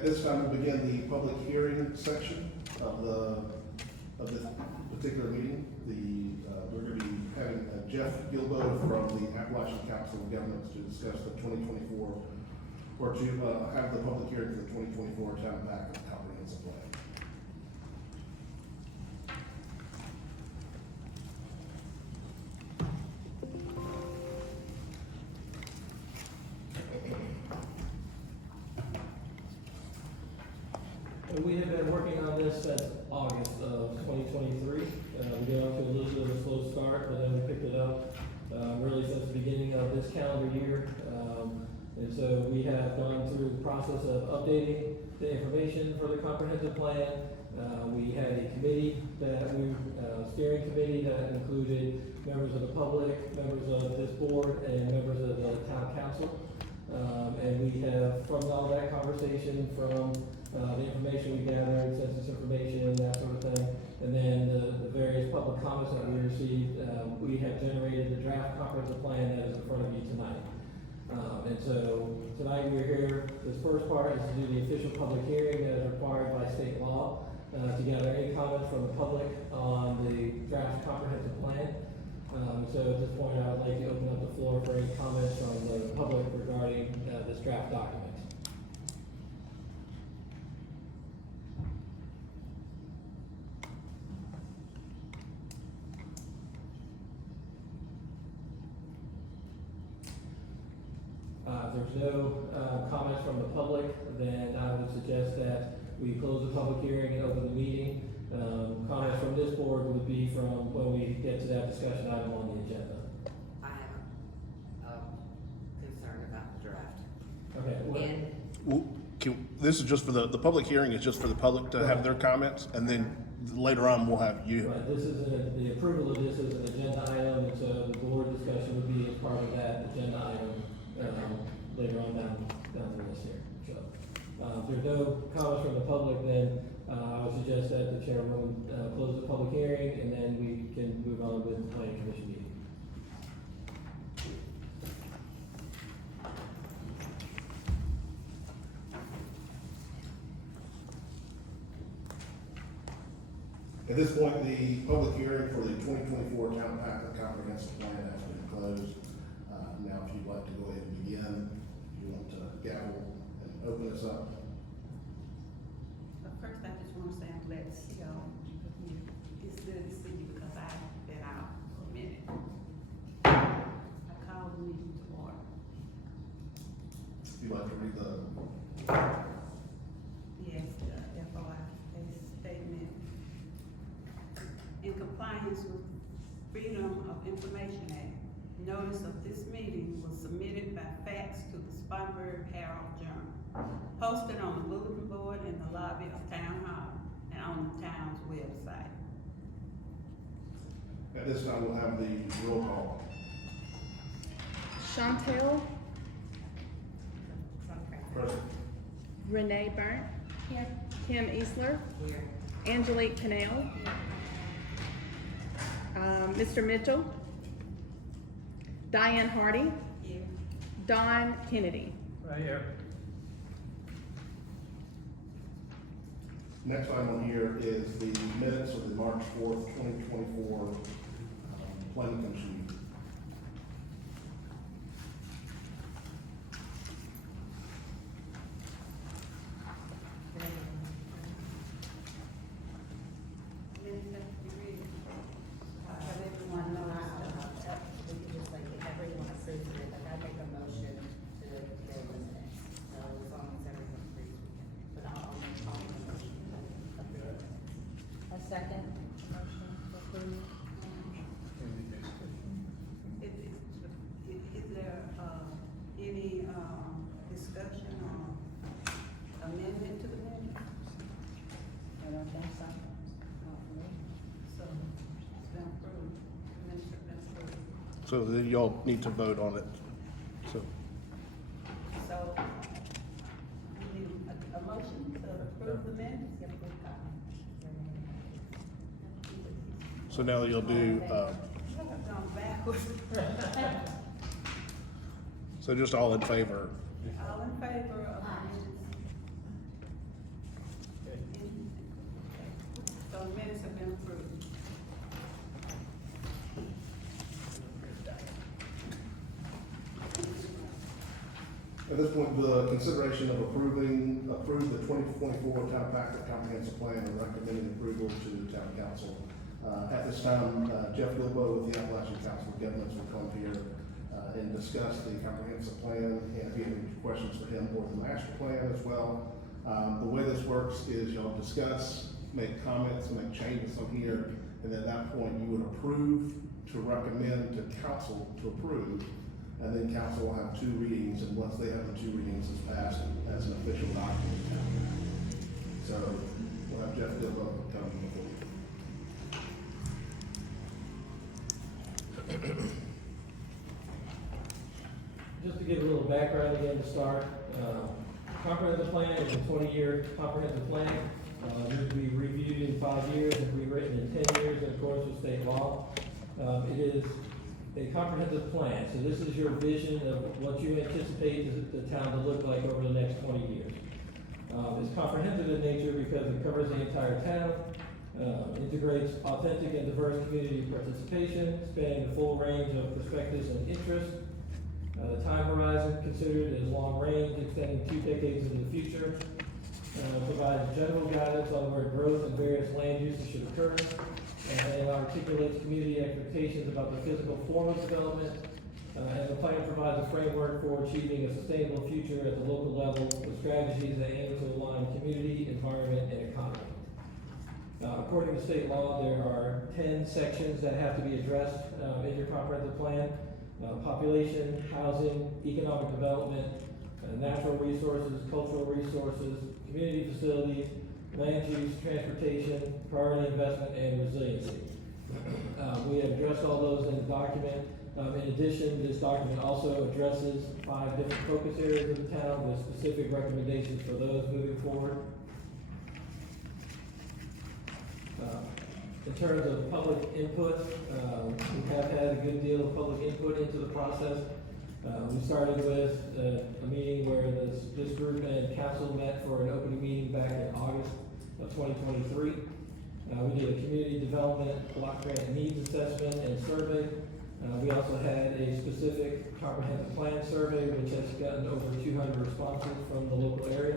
At this time, we'll begin the public hearing section of this particular meeting. We're going to be having Jeff Gilbo from the Appalachian Council of Governments to discuss the 2024, or to have the public hearing for the 2024 Town Packet Comprehensive Plan. We have been working on this since August of 2023. We got off to a little bit of a slow start, but then we picked it up really since the beginning of this calendar year. And so we have gone through the process of updating the information for the comprehensive plan. We had a committee steering committee that included members of the public, members of this board, and members of the town council. And we have, from all that conversation, from the information we gathered, census information, that sort of thing, and then the various public comments that we received, we have generated the draft comprehensive plan that is in front of you tonight. And so tonight we're here, this first part is to do the official public hearing that is required by state law, to gather any comments from the public on the draft comprehensive plan. So at this point, I would like to open up the floor for any comments from the public regarding this draft document. If there's no comments from the public, then I would suggest that we close the public hearing and open the meeting. Comments from this board would be from when we get to that discussion item on the agenda. I have a concern about the draft. Okay. Well, And This is just for the public hearing is just for the public to have their comments, and then later on we'll have you. right, this is the approval of this is an agenda item, and so the board discussion would be as part of that agenda item later on down the list here. So, if there's no comments from the public, then I would suggest that the chairman close the public hearing, and then we can move on with the planning commission meeting. At this point, the public hearing for the 2024 Town Packet Comprehensive Plan has been closed. Now, if you'd like to go ahead and begin, if you want to gavel and open this up. But first, I just want to say I'm glad to see y'all. It's good to see you because I've been out for a minute. I called the meeting to order. If you'd like to read the, Yes, the FOI statement. In compliance with Freedom of Information Act, notice of this meeting was submitted by fax to the Spartanburg Herald Journal, posted on the bulletin board in the lobby of Town Hall and on the town's website. at this time, we'll have the roll call. Chantel, Present. Renee Burnt, Kim Easler, here, Angelique Canal, Mr. Mitchell, Diane Hardy, Here. Don Kennedy. Right here. Next item on here is the minutes of the March 4th, 2024 Planning Commission meeting. Everyone knows. we can just like, if everyone approves of it, like I make a motion to go with it. So as long as everyone agrees, we can, but I'll make a motion. A second motion to approve. Is there, any, discussion or amendment to the minute? I don't think so. Not for me. So, it's been approved, the minutes have been approved. So then y'all need to vote on it. So, So, we need a motion to approve the minutes? so now you'll do, I've gone backwards. so just all in favor. All in favor of the minutes? So the minutes have been approved. At this point, the consideration of approve the 2024 Town of Patrick Comprehensive Plan and recommending approval to the Town Council. At this time, Jeff Gilbo with the Appalachian Council of Governments will come here and discuss the comprehensive plan, and if you have any questions for him or the master plan as well. The way this works is y'all discuss, make comments, make changes on here, and at that point, you would approve to recommend to council to approve, and then council will have 2 readings, and once they have the 2 readings, it's passed as an official document. So, we'll have Jeff Gilbo come before you. Just to give a little background again to start, comprehensive plan is a 20-year comprehensive plan. It is to be reviewed in 5 years and rewritten in 10 years in accordance with state law. It is a comprehensive plan, so this is your vision of what you anticipate the town to look like over the next 20 years. It's comprehensive in nature because it covers the entire town, integrates authentic and diverse community participation, spanning the full range of perspectives and interests. The time horizon considered is long range, extending 2 decades into the future. Provides general guidance on where growth and various land uses should occur. And articulates community expectations about the physical form of development. And the plan provides a framework for achieving a sustainable future at the local level with strategies that aim to align community, environment, and economy. According to state law, there are 10 sections that have to be addressed in your comprehensive plan. Population, housing, economic development, natural resources, cultural resources, community facilities, land use, transportation, priority investment, and resiliency. We have addressed all those in the document. In addition, this document also addresses 5 different focus areas of the town with specific recommendations for those moving forward. In terms of public input, we have had a good deal of public input into the process. We started with a meeting where this group and council met for an opening meeting back in August of 2023. We did a community development block grant needs assessment and survey. We also had a specific comprehensive plan survey, which has gotten over 200 responses from the local area.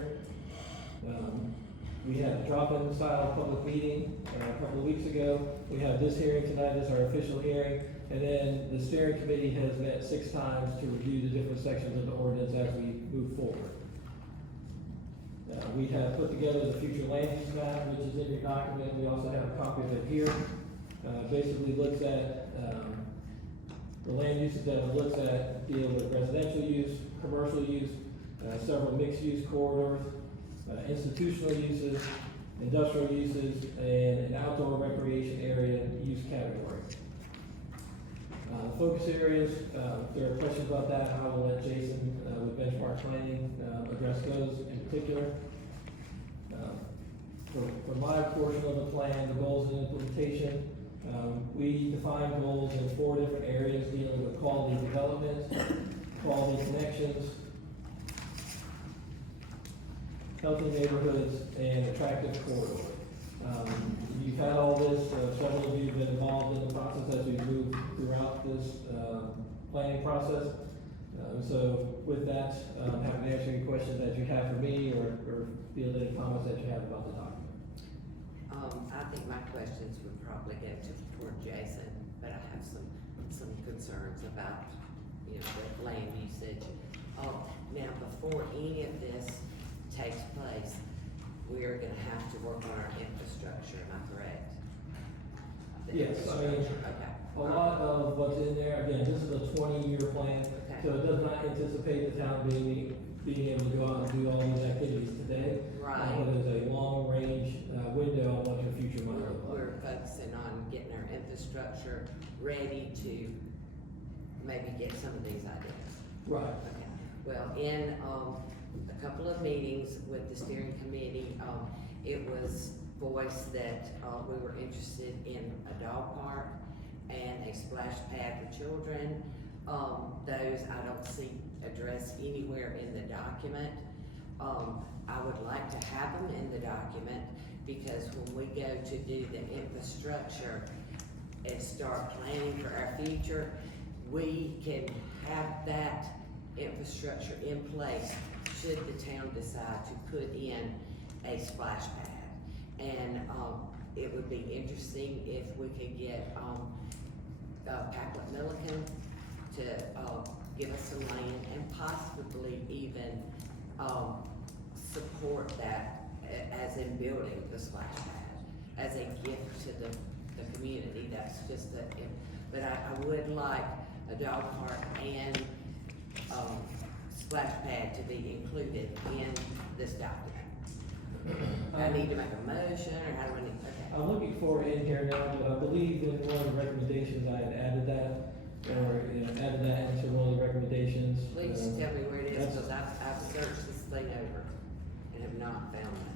We had a drop-in style public meeting a couple of weeks ago. We have this hearing tonight as our official hearing. And then the steering committee has met 6 times to review the different sections of the ordinance as we move forward. We have put together the future land use map, which is in your document. We also have a copy of it here. Basically looks at the land uses that it looks at deal with residential use, commercial use, several mixed-use corridors, institutional uses, industrial uses, and an outdoor recreation area use category. Focus areas, if there are questions about that, I will let Jason with benchmark planning address those in particular. For my portion of the plan, the goals and implementation, we define goals in 4 different areas dealing with quality development, quality connections, healthy neighborhoods, and attractive corridors. You've had all this, several of you have been involved in the process as we move throughout this planning process. So with that, I'm happy to answer any questions that you have for me or field any comments that you have about the document. I think my questions would probably go toward Jason, but I have some concerns about, the land usage. Now, before any of this takes place, we're gonna have to work on our infrastructure, am I correct? The Yes, I mean, infrastructure, okay. A lot of what's in there, again, this is a 20-year plan, Okay. so it does not anticipate the town being able to go out and do all these activities today. Right. But it's a long-range window on what your future might look like. We're focusing on getting our infrastructure ready to maybe get some of these ideas. Right. Okay, well, in, a couple of meetings with the steering committee, it was voiced that, we were interested in a dog park and a splash pad for children. Those I don't see addressed anywhere in the document. I would like to have them in the document because when we go to do the infrastructure and start planning for our future, we can have that infrastructure in place should the town decide to put in a splash pad. And, it would be interesting if we could get, Packlet Milliken to, give us some land and possibly even, support that as in building the splash pad as a gift to the community. That's just the, but I would like a dog park and, splash pad to be included in this document. I need to make a motion, or how do I need, okay. I'm looking for it in here now, but I believe in one of the recommendations I had added that, or, you know, added that into one of the recommendations. Please tell me where it is, That's- because I've searched this thing over and have not found that.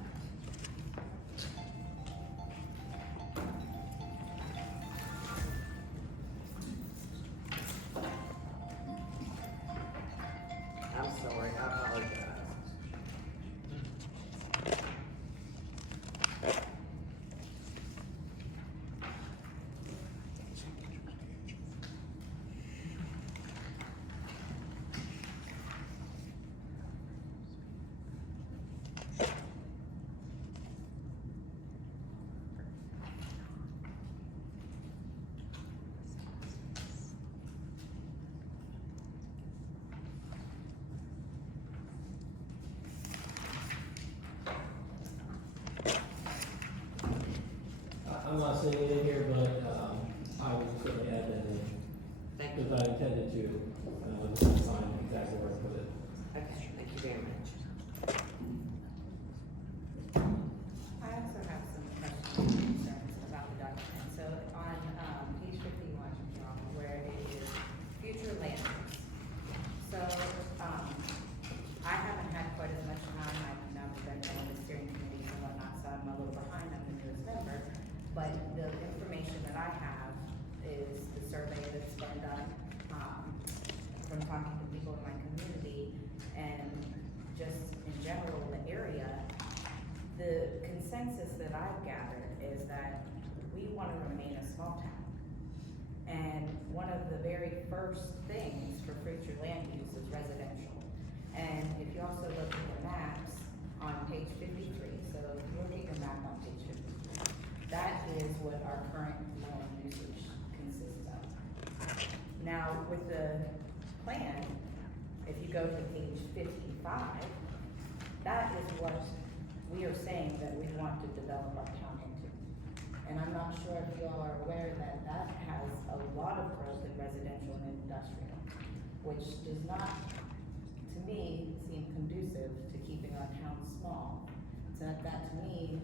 I'm sorry, I apologize. I'm not seeing it in here, but, I will certainly add that in, Thank you. because I intended to, just find exactly where to put it. Okay, thank you very much. I also have some questions and concerns about the document. So on, page 51, John, where it is future land use. So, I haven't had quite as much time, I've now been on the steering committee and whatnot, so I'm a little behind on the newest member. But the information that I have is the survey that's been done, from talking to people in my community, and just in general in the area. The consensus that I've gathered is that we want to remain a small town. And one of the very first things for future land use is residential. And if you also look at the maps on page 53, so if you look at your map on page 53, that is what our current land usage consists of. Now, with the plan, if you go to page 55, that is what we are saying that we want to develop our town into. And I'm not sure if you all are aware that that has a lot of growth in residential and industrial, which does not, to me, seem conducive to keeping our town small. So that to me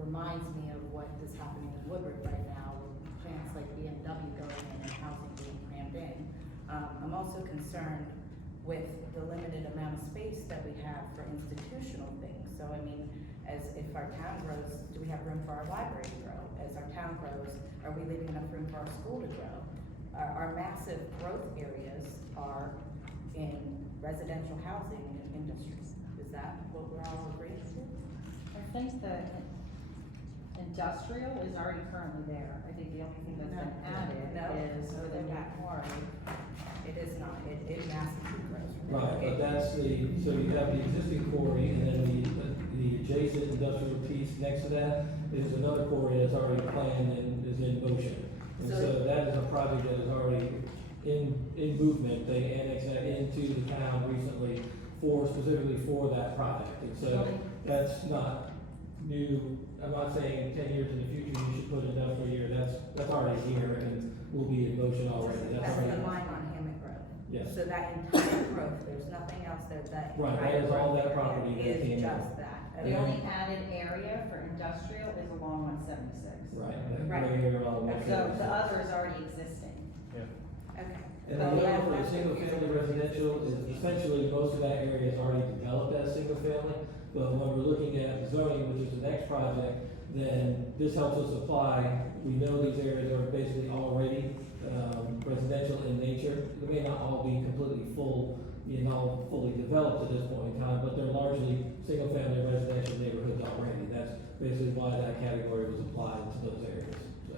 reminds me of what is happening in Woodward right now with plants like BMW going in and housing being crammed in. I'm also concerned with the limited amount of space that we have for institutional things. So I mean, as if our town grows, do we have room for our library to grow? As our town grows, are we leaving enough room for our school to grow? Our massive growth areas are in residential housing and industries. Is that what we're all agreeing to? I think that industrial is already currently there. I think the only thing that's been added No. is for the new quarry. It is not, it massively grows. Right, but that's the, so you have the existing quarry, and then the adjacent industrial piece next to that is another quarry that's already planned and is in motion. And So- so that is a project that is already in movement. They annexed that into the town recently specifically for that project. And so that's not new. I'm not saying 10 years in the future you should put industrial here. That's already here and will be in motion already. That's already. the line on Hammond Grove. Yes. So that entire growth, there's nothing else there, that Right, that entire is all growth that property that area came is in. just that. The Yeah. only added area for industrial is along 176. Right. Right. Right here on the So the other is already existing. Okay. And Well, the that- other for the that's single family residential is essentially most of that area is already developed as single family. But when we're looking at zoning, which is the next project, then this helps us apply. We know these areas are basically already, residential in nature. They may not all be completely full all fully developed at this point in time, but they're largely single-family residential neighborhoods already. That's basically why that category was applied to those areas, so.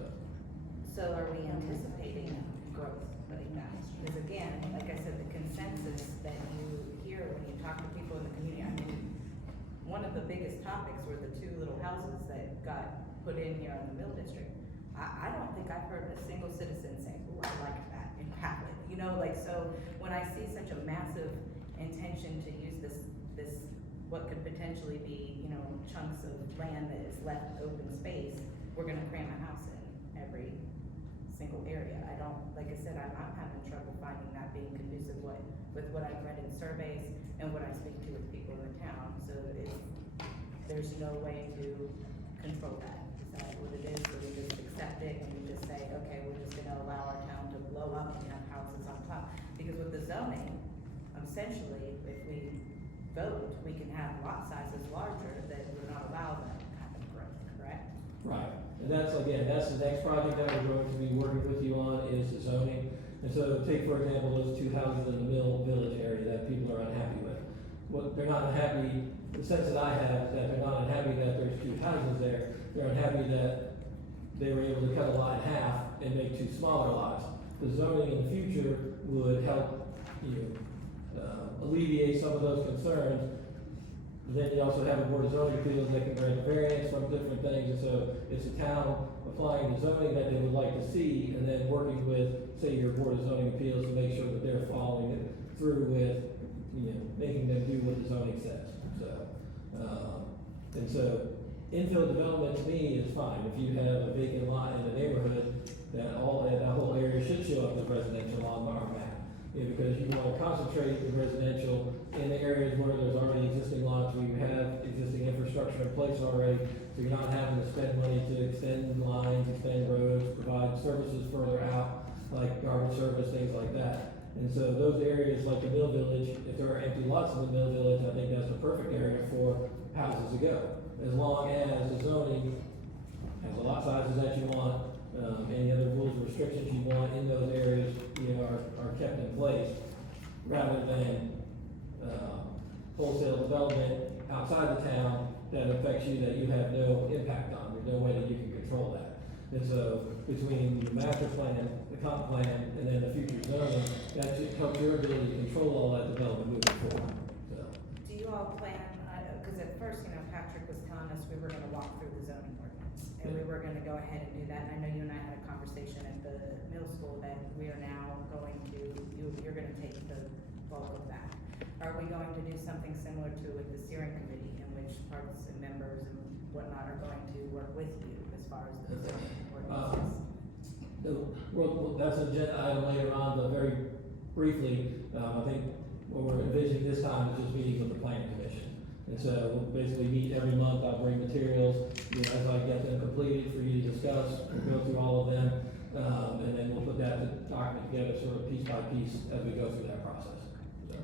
So are we anticipating growth putting that? Because again, like I said, the consensus that you hear when you talk to people in the community, I mean, one of the biggest topics were the two little houses that got put in here in the Mill District. I don't think I've heard a single citizen say, oh, I like that in Catholic, you know, like, so when I see such a massive intention to use this, what could potentially be, you know, chunks of land that is left open space, we're gonna cram a house in every single area. I don't, like I said, I'm having trouble finding that being conducive with what I've read in surveys and what I speak to with people in the town, so there's no way to control that. Is that what it is, or we just accept it and we just say, okay, we're just gonna allow our town to blow up and have houses on top? Because with the zoning, essentially, if we vote, we can have lot sizes larger that would not allow that kind of growth, correct? Right, and that's, again, that's the next project that we're going to be working with you on, is the zoning. And so take, for example, those two houses in the Mill Village area that people are unhappy with. What they're not unhappy, the sense that I have, is that they're not unhappy that there's two houses there. They're unhappy that they were able to cut a lot in half and make two smaller lots. The zoning in the future would help, alleviate some of those concerns. Then you also have a board of zoning appeals that can grant variance from different things, and so it's the town applying the zoning that they would like to see, and then working with, say, your board of zoning appeals to make sure that they're following it through with, making them do what the zoning says, so. And so, infill development to me is fine. If you have a vacant lot in the neighborhood, that whole area should show up as residential on our map. Because you want to concentrate the residential in the areas where there's already existing lots, where you have existing infrastructure in place already, so you're not having to spend money to extend lines, extend roads, provide services further out, like garbage service, things like that. And so those areas like the Mill Village, if there are empty lots in the Mill Village, I think that's the perfect area for houses to go. As long as the zoning has the lot sizes that you want, any other rules or restrictions you want in those areas, are kept in place, rather than, wholesale development outside the town that affects you, that you have no impact on. There's no way that you can control that. And so, between the master plan, the comp plan, and then the future zoning, that should help your ability to control all that development moving forward, so. Do you all plan, because at first, Patrick was telling us we were gonna walk through the zoning ordinance, and we were gonna go ahead and do that, and I know you and I had a conversation at the middle school that we are now going to, you're gonna take the bulk of that. Are we going to do something similar to with the steering committee, in which parts and members and whatnot are going to work with you as far as the zoning ordinances? That's an agenda item later on, but very briefly, I think what we're envisioning this time is just meeting with the planning commission. And so we'll basically meet every month. I'll bring materials, as I get them completed for you to discuss, we'll go through all of them, and then we'll put that document together sort of piece by piece as we go through that process. So.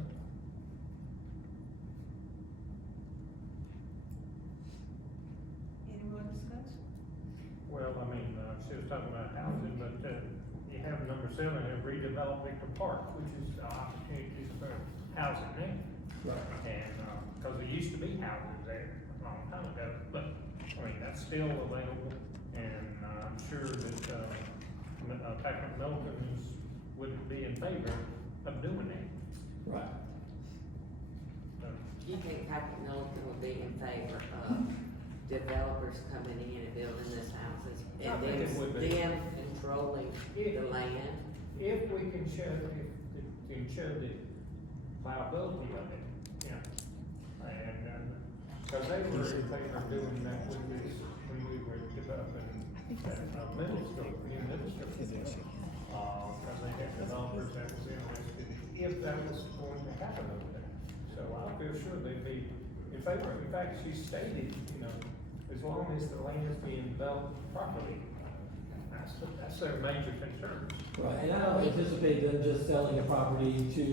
Any more discussion? Well, she was talking about housing, but, you have number 7, have redeveloped Victor Park, which is opportunities for housing there. Right. And, cause there used to be houses there a long time ago, but, that's still available, and I'm sure that, Patrick Melkins would be in favor of doing that. Right. So, Do you think Patrick Milliken would be in favor of developers coming in and building these houses? I And think it would be. them controlling the land? If we can show, the viability of it, and, cause they were in favor of doing that when we were developing middle school, cause they had developers that was interested, if that was going to happen over there. So I feel sure they'd be in favor. In fact, she stated, as long as the land is being developed properly, that's their major concern. Right, and I don't anticipate them just selling a property to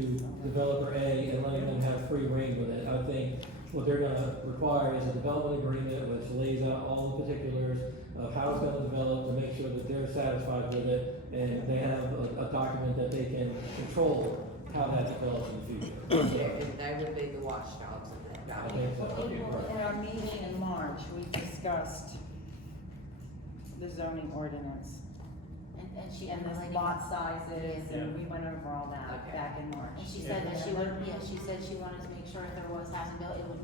developer A and letting them have free rein with it. I think what they're gonna require is a development agreement which lays out all the particulars of how it's gonna develop, to make sure that they're satisfied with it, and they have a document that they can control how that develops in the future. And they would be the watchdogs in that I document. think so. In our meeting in March, we discussed the zoning ordinance And she, and the the lady- lot sizes, and we went over all that Okay. back in March. And she said that she would, yeah, she said she wanted to make sure if there was housing built, it would,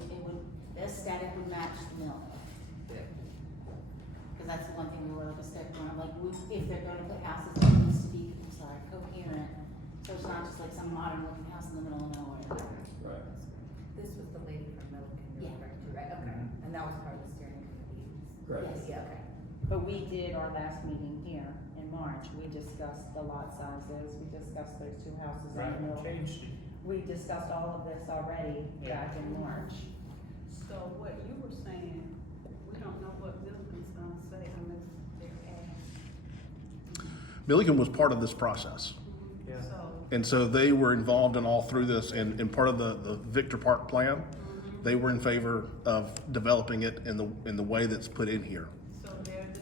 the aesthetic would match the mill. Good. Cause that's the one thing we were like a step on, like, if they're gonna put houses, it needs to be, I'm sorry, coherent. So it's not just like some modern looking house in the middle of nowhere. Right. This was the lady from Milliken you're Yeah. referring to, right? Okay, and that was part of the steering committee. Correct. Yes. Yeah, okay. But we did our last meeting here in March, we discussed the lot sizes, we discussed those two houses in Right, the middle. changed it. We discussed all of this already back in March. So what you were saying, we don't know what Milliken's gonna say unless they're asked. Milliken was part of this process. Yeah. So, And so they were involved in all through this, and part of the Victor Park plan, they were in favor of developing it in the way that's put in here. so there then,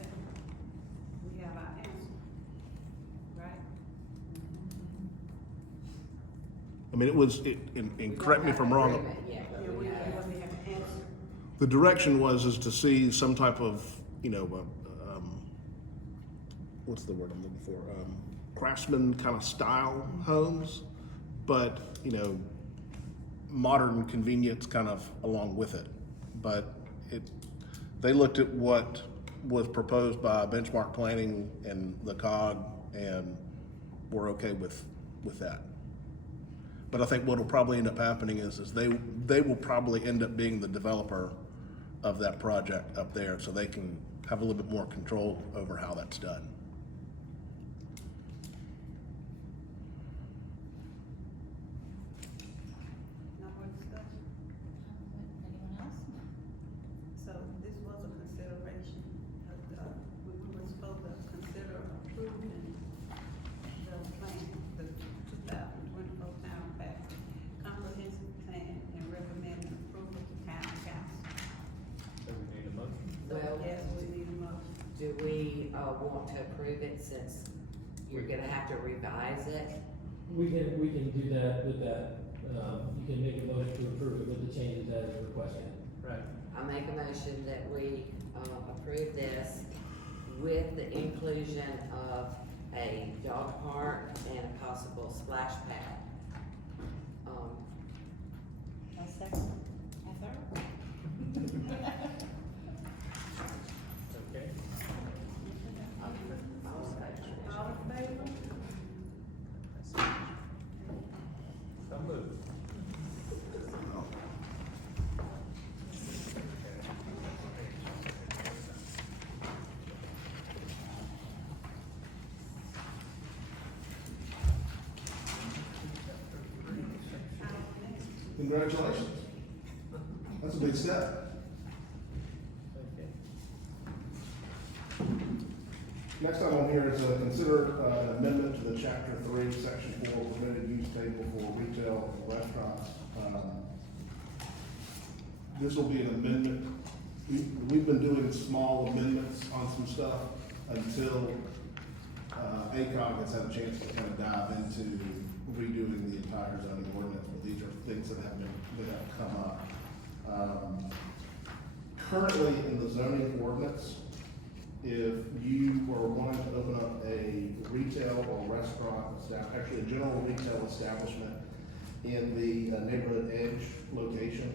we have our answer, right? I mean, it was, and correct me if I'm wrong, Agreement, yeah. Yeah, we have an answer. the direction is to see some type of, what's the word I'm looking for? Craftsman kind of style homes, but, modern convenience kind of along with it. But they looked at what was proposed by Benchmark Planning and the COG and were okay with that. But I think what will probably end up happening is they will probably end up being the developer of that project up there, so they can have a little bit more control over how that's done. No more discussion? Anyone else? So this was a consideration of we were supposed to consider approving the plan, the 2024 town back comprehensive plan and recommend approval to town council. So we need a motion. So Well- yes, we need a motion. Do we, want to approve it since you're gonna have to revise it? We can do that with that, you can make a motion to approve it with the changes as requested. Right. I make a motion that we, approve this with the inclusion of a dog park and a possible splash pad. A second? Okay. All in favor? So moved. Congratulations. That's a big step. Okay. Next item on here is consider an amendment to the chapter 3, section 4, permitted use table for retail and restaurants. This will be an amendment. We've been doing small amendments on some stuff until ACOG has had a chance to kind of dive into redoing the entire zoning ordinance, but these are things that have come up. Currently in the zoning ordinance, if you were wanting to open up a retail or restaurant, actually a general retail establishment in the neighborhood edge location,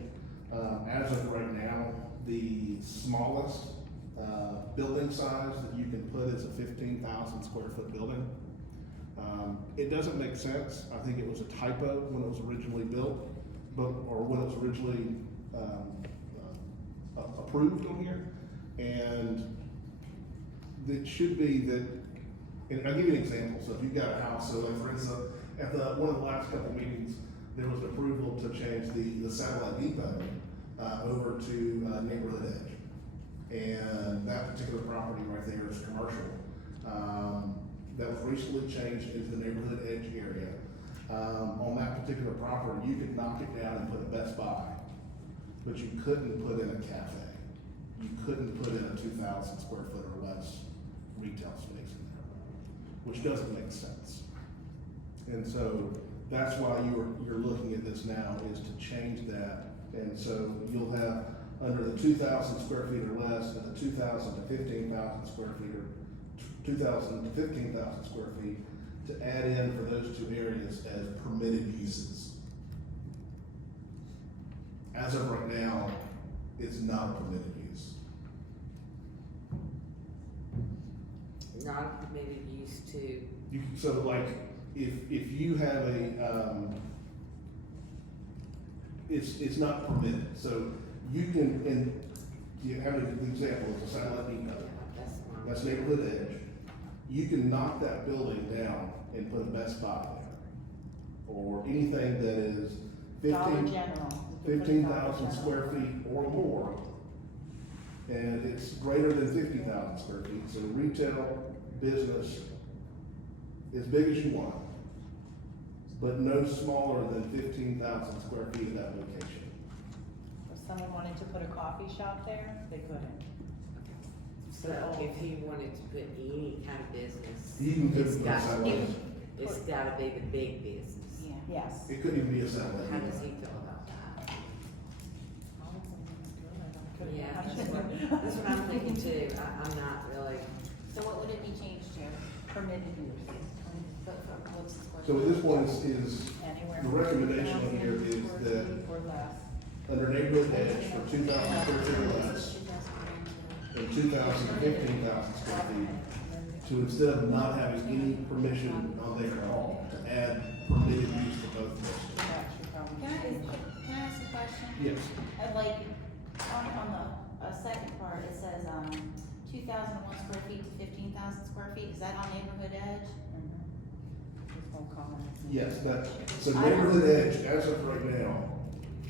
as of right now, the smallest building size that you can put is a 15,000 square foot building. It doesn't make sense. I think it was a typo when it was originally built, or when it was originally approved on here. And it should be that, and I'll give you an example. So if you've got a house, so like for instance, at one of the last couple meetings, there was an approval to change the satellite depot over to neighborhood edge. And that particular property right there is commercial. That was recently changed into the neighborhood edge area. On that particular property, you could knock it down and put a Best Buy, but you couldn't put in a cafe. You couldn't put in a 2,000 square foot or less retail space in there, which doesn't make sense. And so that's why you're looking at this now, is to change that. And so you'll have, under the 2,000 square feet or less, and the 2,000 to 15,000 square feet, or 2,000 to 15,000 square feet, to add in for those two areas as permitted uses. As of right now, it's not a permitted use. Not permitted use to, You can, so like, if you have a, it's not permitted, so you can, and you have an example, it's a satellite depot, that's one. that's neighborhood edge. You can knock that building down and put a Best Buy there, or anything that is Dollar General. 15,000 square feet or more, and it's greater than 50,000 square feet, so retail, business, as big as you want, but no smaller than 15,000 square feet of that location. If someone wanted to put a coffee shop there, they couldn't. So if he wanted to put any kind of business, You can put it's it got, satellite. it's gotta be the big business. Yes. It couldn't even be a satellite. How does he feel about that? Couldn't Yeah, imagine. that's what I'm thinking too, I'm not really, So what would it be changed to? Permitted use, What's the question? So at this point is anywhere. the from recommendation 2,000 here is square that feet Or less. under neighborhood edge for 2,000 square feet or less, and 2,000 to 15,000 square feet, to instead of not having any permission on there at all, to add permitted use for both of those. That should probably Can I, change. can I ask a question? Yes. Like, on the, second part, it says, 2,001 square feet to 15,000 square feet, is that on neighborhood edge? Mhm. This whole comment. Yes, so neighborhood edge, as of right now,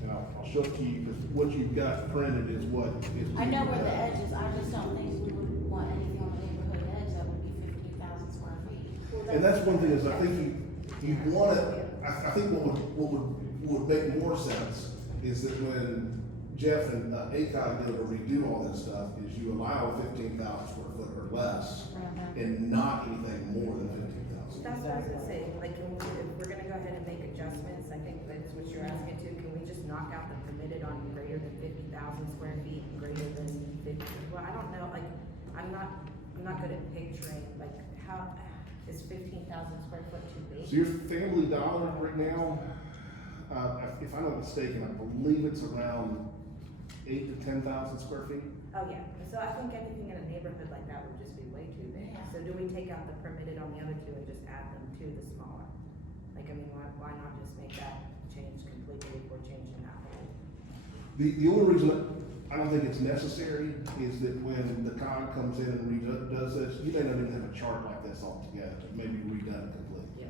and I'll show it to you, because what you've got printed is what is. I know where the edge is, I just don't think we would want anything on the neighborhood edge that would be 15,000 square feet. And that's one thing, is I think you want it, I think what would make more sense is that when Jeff and ACOG go to redo all this stuff, is you allow 15,000 square foot or less, and not anything more than 15,000. That's what I was gonna say, like, if we're gonna go ahead and make adjustments, I think that's what you're asking too, can we just knock out the permitted on greater than 50,000 square feet, and greater than 50? Well, I don't know, like, I'm not good at picturing, like, how, is 15,000 square foot too big? So your Family Dollar right now, if I'm not mistaken, I believe it's around 8,000 to 10,000 square feet. Oh, yeah, so I think anything in a neighborhood like that would just be way too big. Yeah. So do we take out the permitted on the other two and just add them to the smaller? Like, I mean, why not just make that change completely if we're changing that whole? The only reason I don't think it's necessary is that when the COG comes in and redoes this, you may not even have a chart like this altogether, maybe redone completely. Yeah.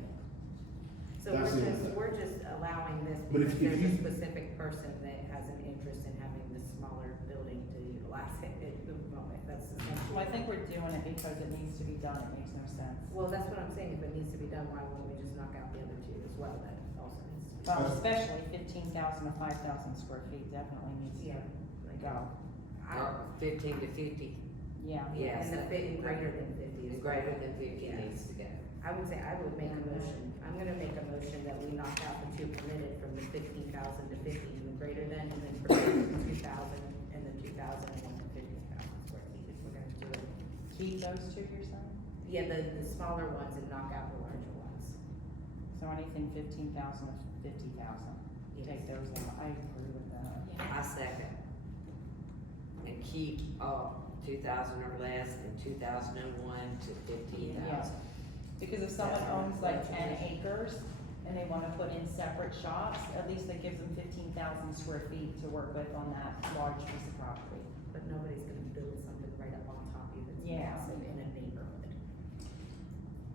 So That's the only thing. we're just allowing this But if because there's a you- specific person that has an interest in having this smaller building to utilize it at the moment, that's essentially. Well, I think we're doing it because it needs to be done, it makes no sense. Well, that's what I'm saying, if it needs to be done, why wouldn't we just knock out the other two as well, that also needs to be. Well, especially 15,000 to 5,000 square feet definitely needs Yeah, to like, go. or 15 to 50, Yeah. yes. And the fit greater than 50 is. Greater than 50 Yeah. needs to go. I would say I would make a motion, I'm gonna make a motion that we knock out the two permitted from the 15,000 to 50 and the greater than, and then permitted from 2,000 and then 2,000 and then 15,000 square feet, if we're gonna do it. Keep those two, you're saying? Yeah, the smaller ones and knock out the larger ones. So anything 15,000 to 50,000, take those out, I agree with that. I second. And keep, 2,000 or less and 2001 to 15,000. Yes, because if someone owns like 10 acres and they wanna put in separate shops, at least that gives them 15,000 square feet to work with on that large piece of property. But nobody's gonna build something right up on top of you that's Yeah. massive in a neighborhood.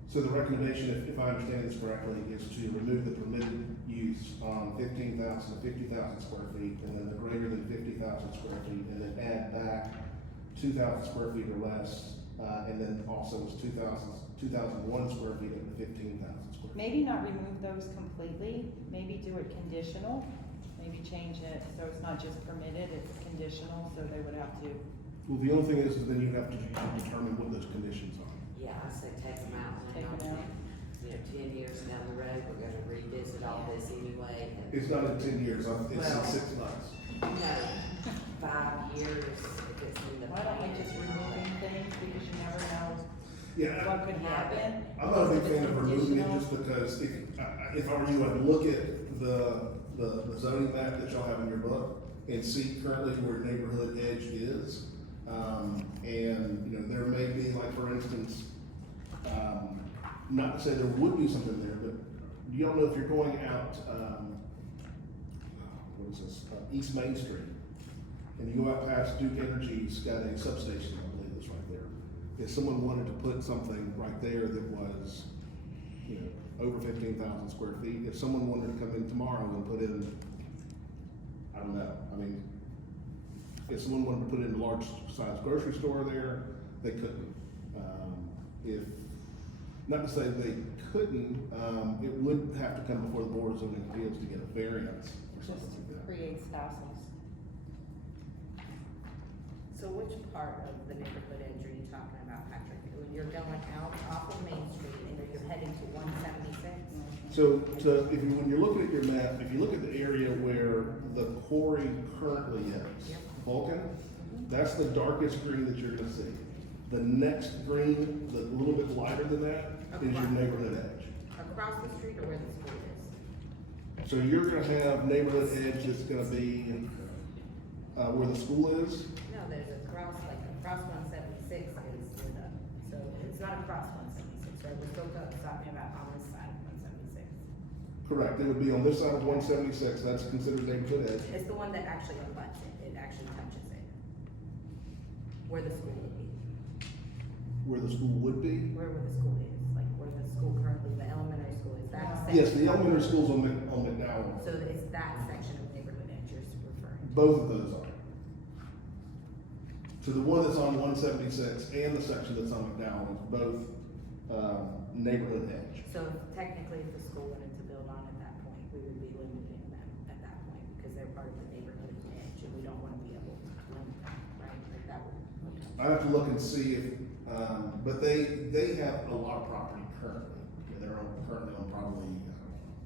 So the recommendation, if I understand this correctly, is to remove the permitted use on 15,000 to 50,000 square feet, and then the greater than 50,000 square feet, and then add back 2,000 square feet or less, and then also it's 2,001 square feet up to 15,000 square feet. Maybe not remove those completely, maybe do it conditional, maybe change it, so it's not just permitted, it's conditional, so they would have to. Well, the only thing is, then you have to determine what those conditions are. Yeah, I say take them out. and Take then them I'll- out. Yeah. 10 years down the road, we're gonna revisit all this anyway, and, It's not in 10 years, it's in Well- 6 months. no, 5 years, if it's in the. Why don't we just removing things, because you never know Yeah, what could happen? I'm not a big If it's fan of removing it additional. just because if I were you, I'd look at the zoning map that y'all have in your book and see currently where neighborhood edge is. And, you know, there may be, like, for instance, not to say there would be something there, but you don't know if you're going out, what is this, East Main Street, and you go out past Duke Energy's got a substation, I believe it's right there. If someone wanted to put something right there that was, you know, over 15,000 square feet, if someone wanted to come in tomorrow and put in, I don't know, I mean, if someone wanted to put in a large size grocery store there, they couldn't. If, not to say they couldn't, it would have to come before the Board of Zoning Appeals to get a variance or Just something like that. creates hassles. So which part of the neighborhood edge are you talking about, Patrick? When you're going out off of Main Street and you're heading to 176? So, when you're looking at your map, if you look at the area where the quarry currently is, Yep. Vulcan, that's the darkest green that you're gonna see. The next green, the little bit lighter than that, is your neighborhood edge. Across the street or where the school is? So you're gonna have neighborhood edge that's gonna be, where the school is. No, there's across 176 is lit up. So it's not across 176, right? We're still talking about on this side of 176. Correct, it would be on this side of 176, that's considered neighborhood edge. It's the one that actually abuts it, it actually touches it. Where the school would be, Where the school would be. where the school is, like where the school currently, the elementary school is, that section. Yes, the elementary school's on McDowell. So it's that section of neighborhood edge you're referring to. Both of those are. So the one that's on 176 and the section that's on McDowell is both, neighborhood edge. So technically, if the school wanted to build on at that point, we would be limiting them at that point, because they're part of the neighborhood edge, and we don't wanna be able to limit them, right? Like that would. I have to look and see if, but they have a lot of property currently. They're currently on probably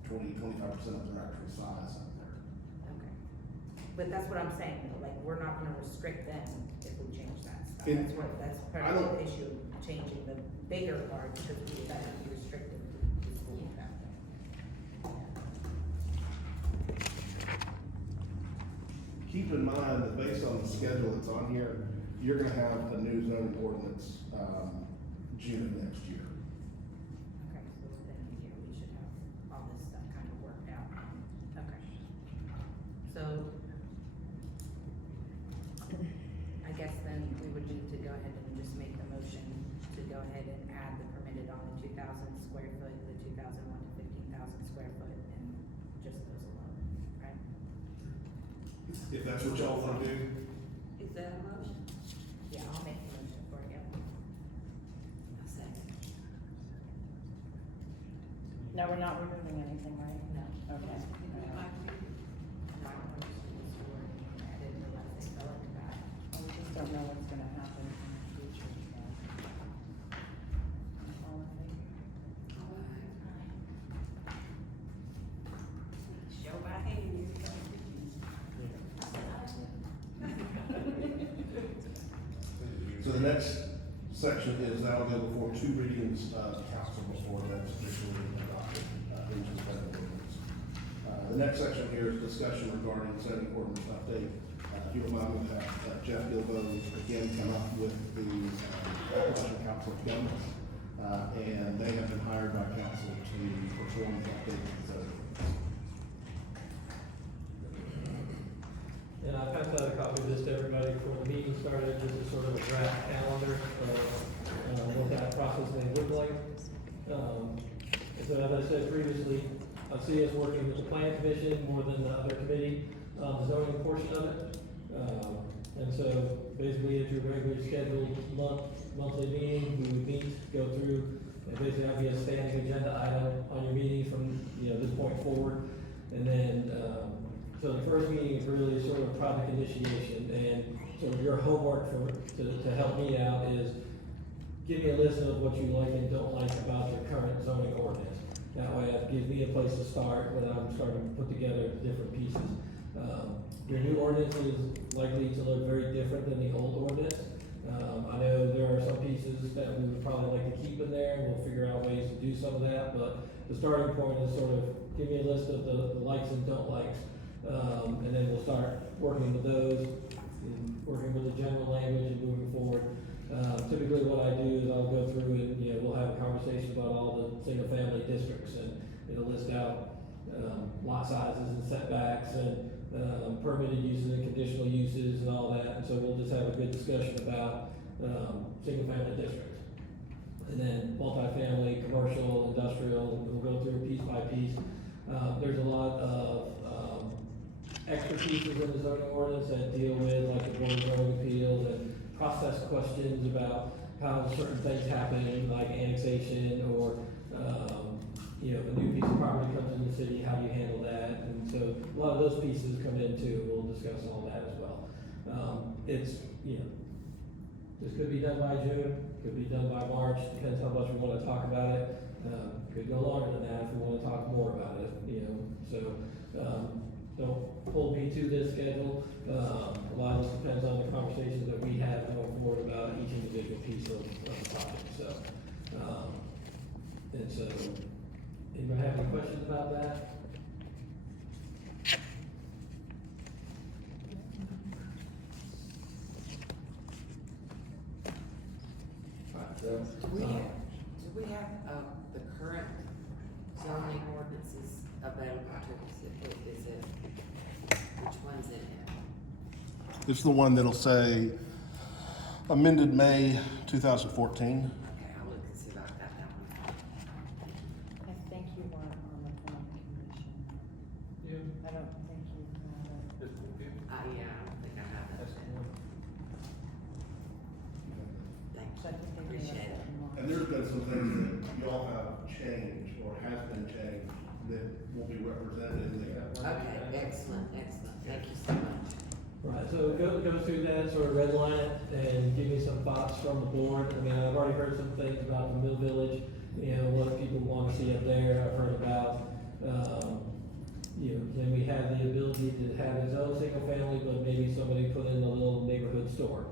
20-25% of their actual size out there. Okay. But that's what I'm saying, though, like, we're not gonna restrict them if we change that stuff. And That's part I of don't- the issue of changing the bigger part, because we would have to be restricted to the school at that point. Keep in mind that based on the schedule that's on here, you're gonna have a new zoning ordinance, June of next year. Okay, so within a year, we should have all this stuff kind of worked out. Okay. So, I guess then we would need to go ahead and just make the motion to go ahead and add the permitted on the 2,000 square foot, the 2001 to 15,000 square foot, and just those alone, right? If that's what y'all wanna do. Is that a motion? Yeah, I'll make the motion for you. A second. No, we're not removing anything, right? No. Okay. Would you like to? Not on the school's board, I didn't realize they fell into that. We just don't know what's gonna happen in the future, so. All in favor? Show by hand, So the next section is that'll go before 2 readings of council before that's officially adopted, into the federal ordinance. The next section here is discussion regarding zoning ordinance update. If you remind me that Jeff Gilbo again come up with the Appalachian Council of Governments, and they have been hired by council to perform the update of the zoning. And I passed out a copy of this to everybody before the meeting started. This is sort of a draft calendar of what that process may look like. And so as I said previously, I see us working with the plan commission more than the other committee, the zoning portion of it. And so basically at your regularly scheduled monthly meeting, we would meet, go through, and basically have a standing agenda item on your meeting from, this point forward. And then, so the first meeting is really sort of project initiation, and so your homework to help me out is give me a list of what you like and don't like about your current zoning ordinance. That way it gives me a place to start when I'm starting to put together different pieces. Your new ordinance is likely to look very different than the old ordinance. I know there are some pieces that we would probably like to keep in there, and we'll figure out ways to do some of that, but the starting point is sort of, give me a list of the likes and don't likes. And then we'll start working with those, and working with the general language and moving forward. Typically what I do is I'll go through and, we'll have a conversation about all the single-family districts, and it'll list out, lot sizes and setbacks and, permitted uses and conditional uses and all that, and so we'll just have a good discussion about, single-family districts. And then multifamily, commercial, industrial, and we'll go through piece by piece. There's a lot of, extra pieces in the zoning ordinance that deal with like the board of zoning appeals and process questions about how certain things happen, like annexation or, a new piece of property comes in the city, how do you handle that? And so a lot of those pieces come in too, we'll discuss all that as well. This could be done by June, could be done by March, depends how much we wanna talk about it. Could go longer than that if we wanna talk more about it, don't hold me to this schedule. A lot of this depends on the conversations that we have going forward about each individual piece of the project, anybody have any questions about that? Alright, so, Do we have, the current zoning ordinances available to us? Is it, which one's in it? It's the one that'll say amended May 2014. Okay, I'll look and see if I've got that one. I think you weren't on the planning commission. Yeah. I don't think you had it. This will be- Yeah, I don't think I have that. that's the yet. one. Thank So I think they you, gave us appreciate it it. in March. And there's been some things that y'all have changed or has been changed that will be represented in there. Okay, excellent, thank you so much. Right, so go through that, sort of redline it, and give me some thoughts from the board. I mean, I've already heard some things about the Mill Village, what people want to see up there. I've heard about, can we have the ability to have its own single family, but maybe somebody put in a little neighborhood store?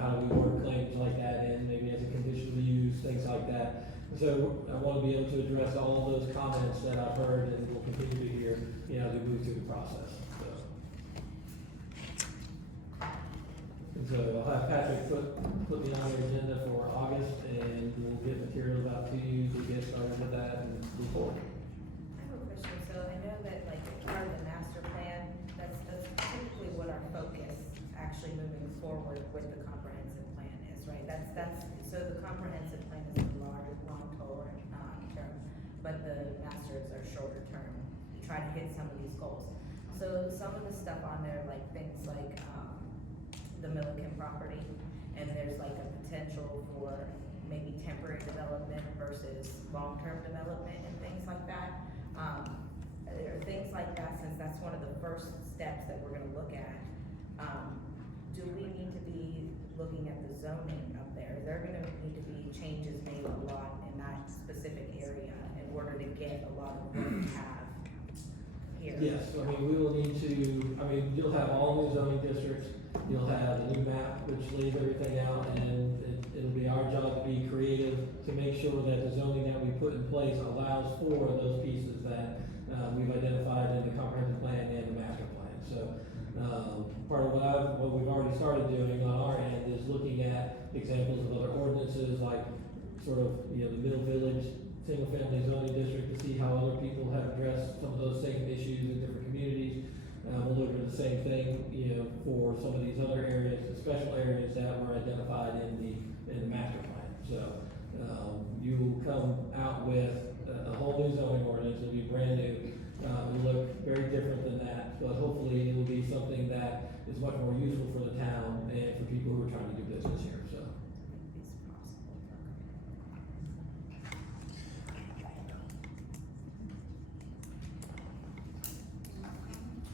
How do we work claims like that in, maybe as a conditional use, things like that. So I want to be able to address all of those comments that I've heard and will continue to hear, as we move through the process, so. And so I'll have Patrick put me on your agenda for August, and we'll get materials out to you to get started with that and move forward. I have a question, so I know that like part of the master plan, that's typically what our focus actually moving forward with the comprehensive plan is, right? So the comprehensive plan is a larger, term, but the masters are shorter term, to try to hit some of these goals. So some of the stuff on there, like things like, the Milliken property, and there's like a potential for maybe temporary development versus long-term development and things like that. There are things like that, since that's one of the first steps that we're gonna look at. Do we need to be looking at the zoning up there? Is there gonna need to be changes made a lot in that specific area in order to get a lot of what we have here? Yes, I mean, we will need to, you'll have all new zoning districts, you'll have a new map which lays everything out, and it'll be our job to be creative to make sure that the zoning that we put in place allows for those pieces that, we've identified in the comprehensive plan and the master plan. So, part of what we've already started doing on our end is looking at examples of other ordinances, like sort of, the Middle Village single-family zoning district, to see how other people have addressed some of those same issues in different communities. We'll look at the same thing, for some of these other areas, the special areas that were identified in the master plan. So, you will come out with a whole new zoning ordinance, it'll be brand new. It'll look very different than that, but hopefully it will be something that is much more useful for the town and for people who are trying to do business here, so.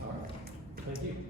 All right, thank you.